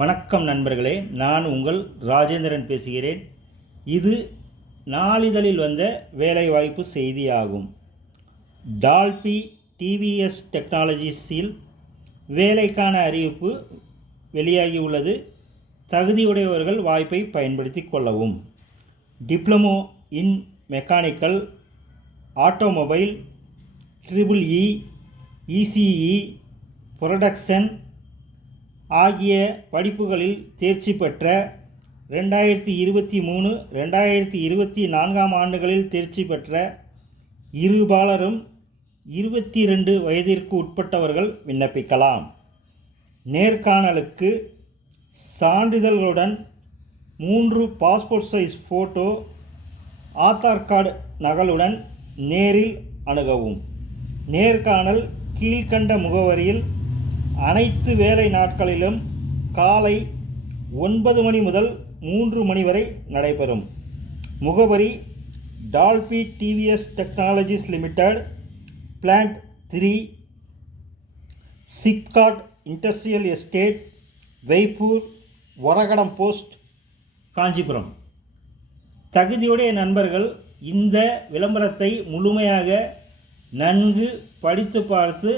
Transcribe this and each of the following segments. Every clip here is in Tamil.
வணக்கம் நண்பர்களே, நான் உங்கள் ராஜேந்திரன் பேசுகிறேன். இது நாளிதழில் வந்த வேலைவாய்ப்பு செய்தியாகும். டால்பி டிவிஎஸ் டெக்னாலஜிஸில் வேலைக்கான அறிவிப்பு வெளியாகியுள்ளது. தகுதியுடையவர்கள் வாய்ப்பை பயன்படுத்தி கொள்ளவும். Diploma in mechanical, automobile, EEE, ECE, production ஆகிய படிப்புகளில் தேர்ச்சி பெற்ற 2023-2024 ஆண்டுகளில் தேர்ச்சி பெற்ற இருபாலரும் 22 வயதிற்கு உட்பட்டவர்கள் விண்ணப்பிக்கலாம். நேர்காணலுக்கு சான்றிதழ்களுடன் 3 passport size photo, Aadhaar card நகலுடன் நேரில் அணுகவும். நேர்காணல் கீழ்கண்ட முகவரியில் அனைத்து வேலை நாட்களிலும் காலை 9 மணி முதல் 3 மணி வரை நடைபெறும். முகவரி: Dolby TVS technologies limited, plant 3, SIPCOT industrial estate, Vaipur, Oragadam post, Kanchipuram. தகுதியுடைய நண்பர்கள் இந்த விளம்பரத்தை முழுமையாக நன்கு படித்து பார்த்து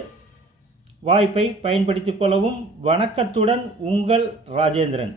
வாய்ப்பை பயன்படுத்திக் கொள்ளவும். வணக்கத்துடன், உங்கள் ராஜேந்திரன்.